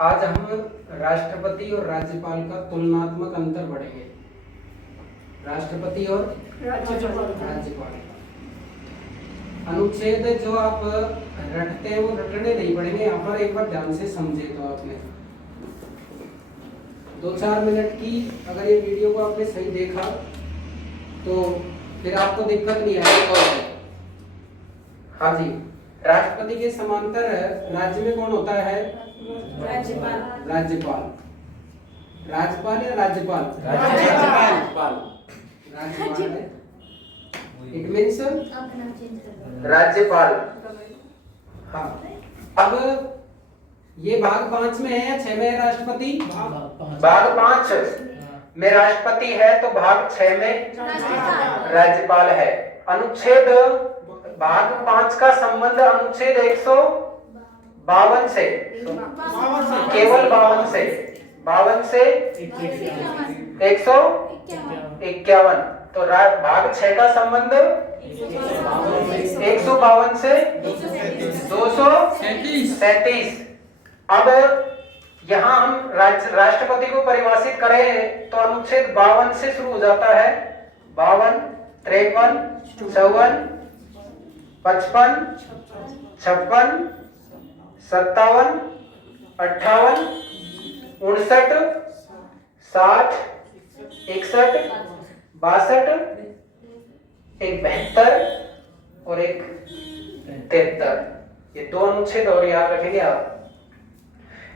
आज हम राष्ट्रपति और राज्यपाल का तुलनात्मक अंतर पढ़ेंगे। राष्ट्रपति और राज्यपाल अनुच्छेद जो आप रटते हैं वो रटने नहीं पड़ेंगे, यहाँ पर एक बार ध्यान से समझे तो आपने 2-4 मिनट की अगर ये वीडियो को आपने सही देखा तो फिर आपको दिक्कत नहीं आएगी। हाँ जी, राष्ट्रपति के समांतर राज्य में कौन होता है? राज्यपाल। राज्यपाल राज्यपाल या राज्यपाल? राज्यपाल। राज्यपाल है। इट मींस राज्यपाल। हाँ, अब ये भाग 5 में है या 6 में है राष्ट्रपति? भाग 5 में राष्ट्रपति है तो भाग 6 में राज्यपाल है। अनुच्छेद भाग 5 का संबंध अनुच्छेद 152 से, केवल 52 से 151। तो भाग 6 का संबंध 152 से 237। अब यहाँ हम राष्ट्रपति को परिभाषित करें तो अनुच्छेद 52 से शुरू हो जाता है। 52, 53, 54, 55, 56, 57, 58, 59, 60, 61, 62, एक 72 और एक 73। ये 2 अनुच्छेद और याद रखेंगे आप।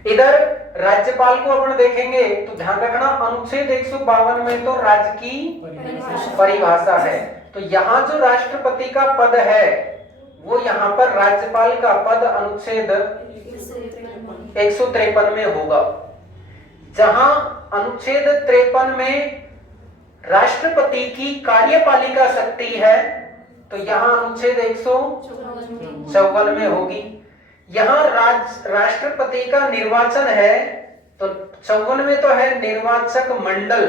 इधर राज्यपाल को अपन देखेंगे तो ध्यान रखना अनुच्छेद 152 में तो राज्य की परिभाषा है। तो यहाँ जो राष्ट्रपति का पद है वो यहाँ पर राज्यपाल का पद अनुच्छेद 153 में होगा। जहां अनुच्छेद 53 में राष्ट्रपति की कार्यपालिका शक्ति है तो यहाँ अनुच्छेद 154 में होगी। यहाँ राष्ट्रपति का निर्वाचन है तो 54 में तो है निर्वाचक मंडल,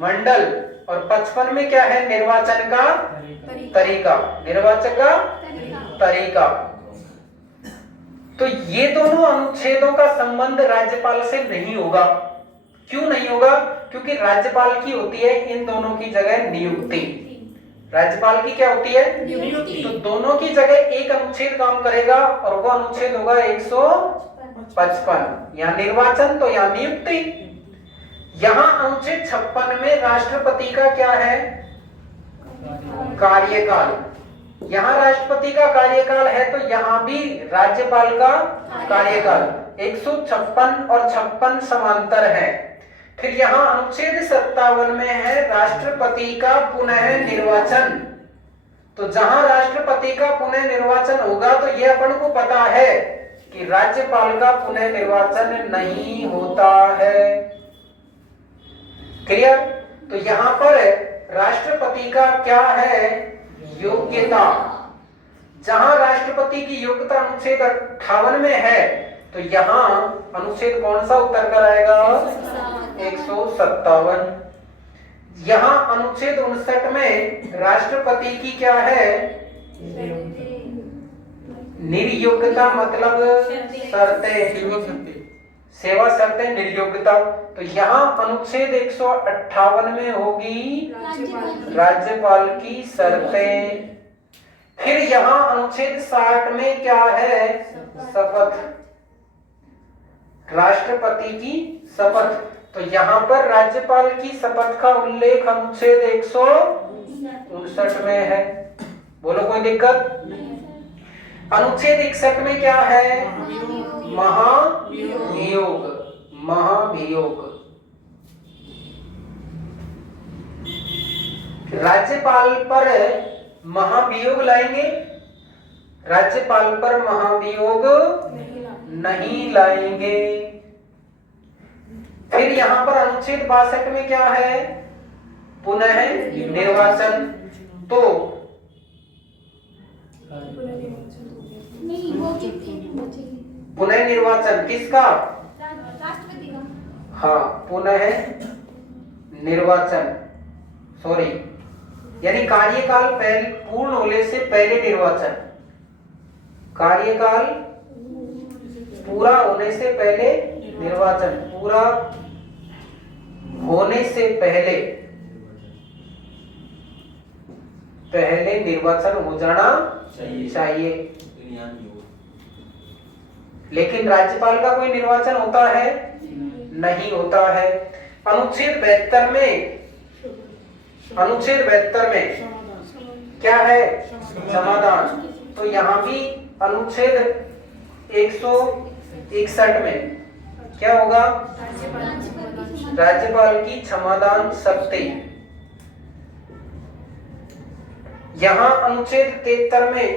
मंडल और 55 में क्या है? निर्वाचन का तरीका, निर्वाचन का तरीका। तो ये दोनों अनुच्छेदों का संबंध राज्यपाल से नहीं होगा। क्यों नहीं होगा? क्योंकि राज्यपाल की होती है इन दोनों की जगह नियुक्ति। राज्यपाल की क्या होती है? नियुक्ति। तो दोनों की जगह एक अनुच्छेद काम करेगा और वो अनुच्छेद होगा 155, या निर्वाचन तो या नियुक्ति। यहाँ अनुच्छेद 56 में राष्ट्रपति का क्या है? कार्यकाल। यहाँ राष्ट्रपति का कार्यकाल है तो यहाँ भी राज्यपाल का कार्यकाल। 156 और 56 समांतर है। फिर यहाँ अनुच्छेद 57 में है राष्ट्रपति का पुनः निर्वाचन। तो जहां राष्ट्रपति का पुनः निर्वाचन होगा तो ये अपन को पता है कि राज्यपाल का पुनः निर्वाचन नहीं होता है। क्लियर? तो यहाँ पर राष्ट्रपति का क्या है? योग्यता। जहां राष्ट्रपति की योग्यता अनुच्छेद 58 में है तो यहाँ अनुच्छेद कौन सा उत्तर कर आएगा? 157। यहाँ अनुच्छेद 59 में राष्ट्रपति की क्या है? निर्योग्यता, मतलब शर्तें, सेवा शर्तें, निर्योग्यता। तो यहाँ अनुच्छेद 158 में होगी राज्यपाल की शर्तें। फिर यहाँ अनुच्छेद 60 में क्या है? शपथ, राष्ट्रपति की शपथ। तो यहाँ पर राज्यपाल की शपथ का उल्लेख अनुच्छेद 159 में है। बोलो, कोई दिक्कत? अनुच्छेद 61 में क्या है? महाभियोग, महाभियोग। राज्यपाल पर महाभियोग लाएंगे, राज्यपाल पर महाभियोग नहीं लाएंगे। फिर यहाँ पर अनुच्छेद 62 में क्या है? पुनः निर्वाचन। तो पुनः निर्वाचन किसका? राष्ट्रपति का। हाँ, पुनः निर्वाचन, सॉरी, यानी कार्यकाल पूर्ण होने से पहले निर्वाचन, कार्यकाल पूरा होने से पहले निर्वाचन, पूरा होने से पहले निर्वाचन हो जाना चाहिए। लेकिन राज्यपाल का कोई निर्वाचन होता है? नहीं होता है। अनुच्छेद 72 में क्या है? समाधान। तो यहाँ भी अनुच्छेद 161 में क्या होगा? राज्यपाल की क्षमादान शक्ति। यहाँ अनुच्छेद 73 में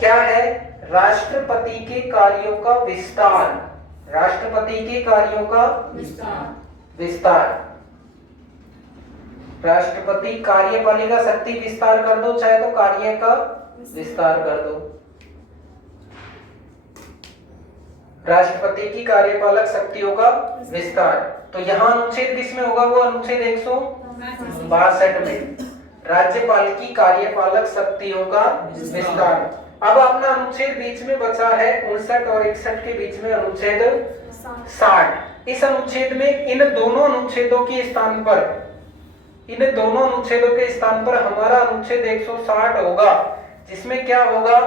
क्या है? राष्ट्रपति के कार्यों का विस्तार। राष्ट्रपति के कार्यों का विस्तार। राष्ट्रपति कार्यपालिका शक्ति विस्तार कर दो, चाहे तो कार्य का विस्तार कर दो। राष्ट्रपति की कार्यपालक शक्तियों का विस्तार। तो यहाँ अनुच्छेद किसमें होगा? वो अनुच्छेद 162 में राज्यपाल की कार्यपालक शक्तियों का विस्तार। अब अपना अनुच्छेद बीच में बचा है 59 और 61 के बीच में अनुच्छेद 60। इस अनुच्छेद में इन दोनों अनुच्छेदों के स्थान पर हमारा अनुच्छेद 160 होगा, जिसमें क्या होगा?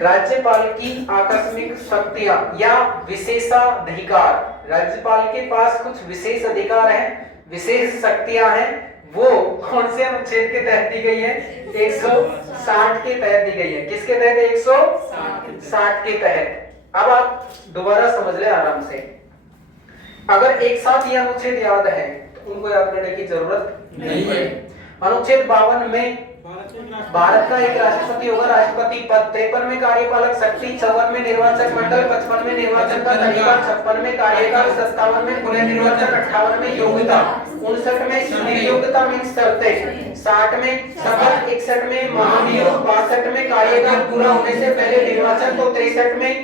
राज्यपाल की आकस्मिक शक्तियां या विशेषाधिकार। राज्यपाल के पास कुछ विशेष अधिकार हैं, विशेष शक्तियां हैं। वो कौन से अनुच्छेद के तहत दी गई है? 160 के तहत दी गई है। किसके तहत? 160 के तहत। अब आप दोबारा समझ ले आराम से। अगर एक साथ ये अनुच्छेद याद है तो उनको याद करने की जरूरत नहीं है। अनुच्छेद 52 में भारत का एक राष्ट्रपति होगा, राष्ट्रपति पद। 53 में कार्यपालक शक्ति, 54 में निर्वाचक मंडल, 55 में निर्वाचन का तरीका, 56 में कार्यकाल, 57 में पुनः निर्वाचन, 58 में योग्यता, 59 में नियोक्ता में शर्तें, 60 में शपथ, 61 में महाभियोग, 62 में कार्यकाल पूरा होने से पहले निर्वाचन, तो 63 में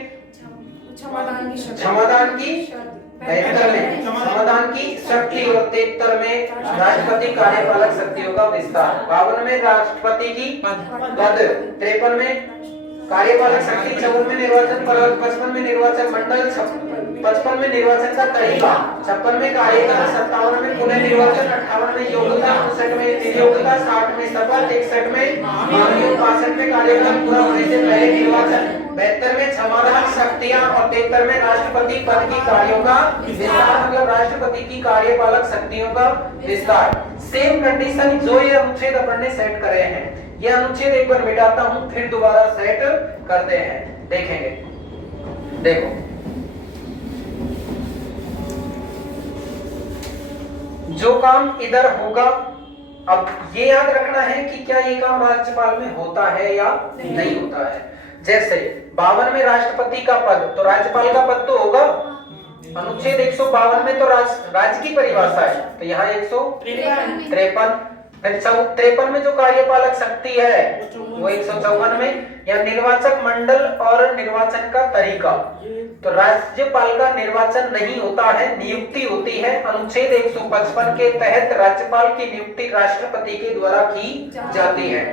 क्षमादान की, 72 में समाधान की शक्ति और 73 में राष्ट्रपति कार्यपालक शक्तियों का विस्तार। 52 में राष्ट्रपति की पद, 53 में कार्यपालक शक्ति, 54 में निर्वाचन, 55 में निर्वाचन मंडल, 55 में निर्वाचन का तरीका, 56 में कार्यकाल, 57 में पुनः निर्वाचन, 58 में योग्यता, 59 में नियोक्ता, 60 में शपथ, 61 में महाभियोग, 62 में कार्यकाल पूरा होने से पहले निर्वाचन, 72 में क्षमादान शक्तियां और 73 में राष्ट्रपति पद की कार्यों का विस्तार, मतलब राष्ट्रपति की कार्यपालक शक्तियों का विस्तार। सेम कंडीशन जो ये अनुच्छेद अपन ने सेट करे हैं, ये अनुच्छेद एक बार मिटाता हूं, फिर दोबारा सेट करते हैं, देखेंगे। देखो, जो काम इधर होगा, अब ये याद रखना है कि क्या ये काम राज्यपाल में होता है या नहीं होता है। जैसे 52 में राष्ट्रपति का पद, तो राज्यपाल का पद तो होगा। अनुच्छेद 152 में तो राज्य की परिभाषा है, तो यहाँ 153। 53 में जो कार्यपालक शक्ति है वो 154 में, या निर्वाचक मंडल और निर्वाचन का तरीका, तो राज्यपाल का निर्वाचन नहीं होता है, नियुक्ति होती है। अनुच्छेद 155 के तहत राज्यपाल की नियुक्ति राष्ट्रपति के द्वारा की जाती है।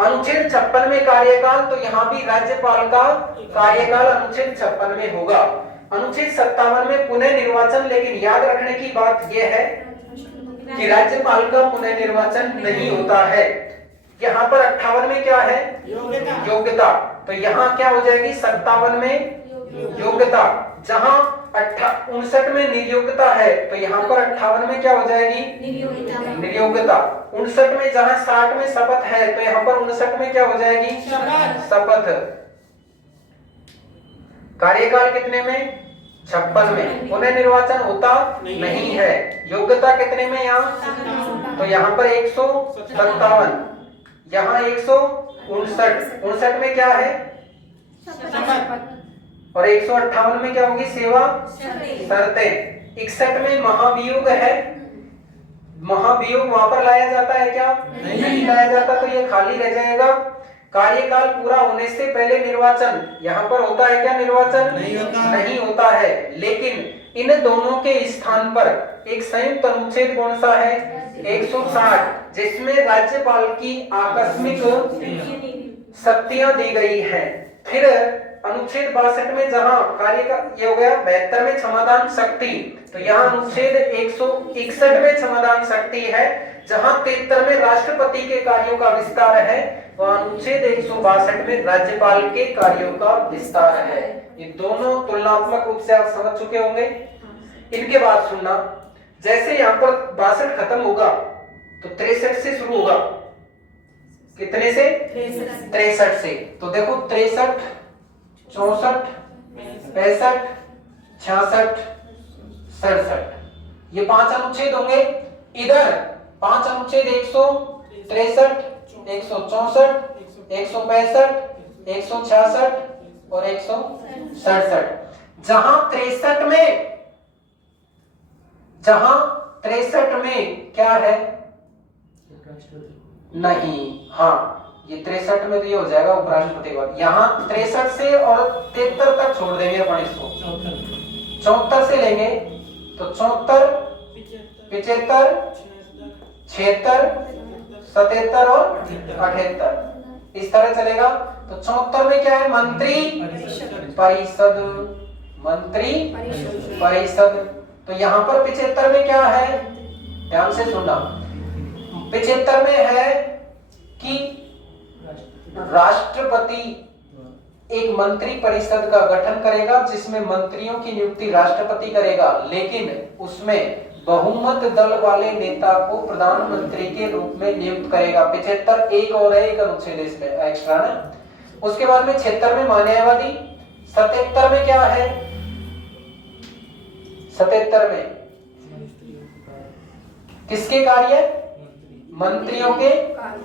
अनुच्छेद 56 में कार्यकाल, तो यहाँ भी राज्यपाल का कार्यकाल अनुच्छेद 56 में होगा। अनुच्छेद 57 में पुनः निर्वाचन, लेकिन याद रखने की बात यह है कि राज्यपाल का पुनः निर्वाचन नहीं होता है। यहाँ पर 58 में क्या है? योग्यता। तो यहाँ क्या हो जाएगी? 57 में योग्यता। जहां 59 में नियोक्ता है, तो यहाँ पर 58 में क्या हो जाएगी? नियोक्ता। 59 में, जहां 60 में शपथ है, तो यहाँ पर 59 में क्या हो जाएगी? शपथ। कार्यकाल कितने में? 56 में। पुनः निर्वाचन होता नहीं है। योग्यता कितने में यहाँ? तो यहाँ पर 157, यहाँ 159। 59 में क्या है? और 158 में क्या होगी? सेवा शर्तें। 61 में महाभियोग है, महाभियोग वहां पर लाया जाता है क्या? नहीं लाया जाता, तो ये खाली रह जाएगा। कार्यकाल पूरा होने से पहले निर्वाचन, यहाँ पर होता है क्या? निर्वाचन नहीं होता है। लेकिन इन दोनों के स्थान पर एक संयुक्त अनुच्छेद कौन सा है? 160, जिसमें राज्यपाल की आकस्मिक शक्तियां दी गई हैं। फिर अनुच्छेद 62 में जहां कार्य का ये हो गया 72 में क्षमादान शक्ति, तो यहाँ अनुच्छेद 161 में क्षमादान शक्ति है। जहां 73 में राष्ट्रपति के कार्यों का विस्तार है, वहां अनुच्छेद 162 में राज्यपाल के कार्यों का विस्तार है। ये दोनों तुलनात्मक रूप से आप समझ चुके होंगे। इनके बाद सुनना, जैसे यहाँ पर 62 खत्म होगा तो 63 से शुरू होगा। कितने से? 63 से। तो देखो 63, 64, 65, 66, 67, ये 5 अनुच्छेद होंगे। इधर 5 अनुच्छेद 163, 164, 165, 166 और 167। जहां 63 में क्या है? नहीं, हाँ ये 63 में तो ये हो जाएगा उपराष्ट्रपति पद। यहाँ 63 से और 73 तक छोड़ देंगे अपन इसको, 74 से लेंगे तो 74, 75, 76, 77 और 78 इस तरह चलेगा। तो 74 में क्या है? मंत्री परिषद, मंत्री परिषद। तो यहाँ पर 75 में क्या है? ध्यान से सुनना, 75 में है कि राष्ट्रपति एक मंत्री परिषद का गठन करेगा जिसमें मंत्रियों की नियुक्ति राष्ट्रपति करेगा, लेकिन उसमें बहुमत दल वाले नेता को प्रधानमंत्री के रूप में नियुक्त करेगा। 75 एक और है, एक अनुच्छेद इसमें एक्स्ट्रा ना। उसके बाद में 76 में मान्यवादी। 77 में क्या है? 77 में किसके कार्य? मंत्रियों के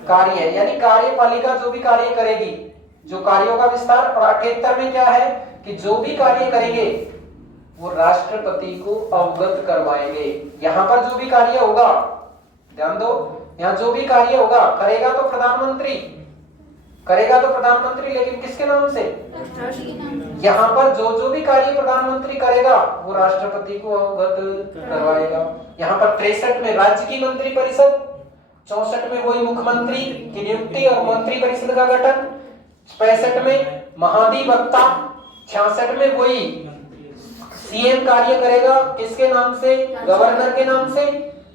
कार्य, यानी कार्यपालिका जो भी कार्य करेगी, जो कार्यों का विस्तार। और 78 में क्या है कि जो भी कार्य करेंगे वो राष्ट्रपति को अवगत करवाएंगे। यहाँ पर जो भी कार्य होगा, ध्यान दो, यहाँ जो भी कार्य होगा करेगा तो प्रधानमंत्री, लेकिन किसके नाम से? यहाँ पर जो भी कार्य प्रधानमंत्री करेगा वो राष्ट्रपति को अवगत करवाएगा। यहाँ पर 63 में राज्य की मंत्री परिषद, 64 में वही मुख्यमंत्री की नियुक्ति और मंत्री परिषद का गठन, 65 में महाधिवक्ता, 66 में वही सीएम कार्य करेगा। किसके नाम से? गवर्नर के नाम से,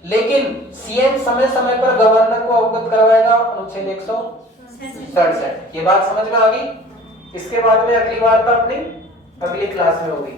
लेकिन सीएम समय समय पर गवर्नर को अवगत करवाएगा। अनुच्छेद 167। ये बात समझ में आ गई? इसके बाद में अगली वार्ता अपनी अगली क्लास में होगी।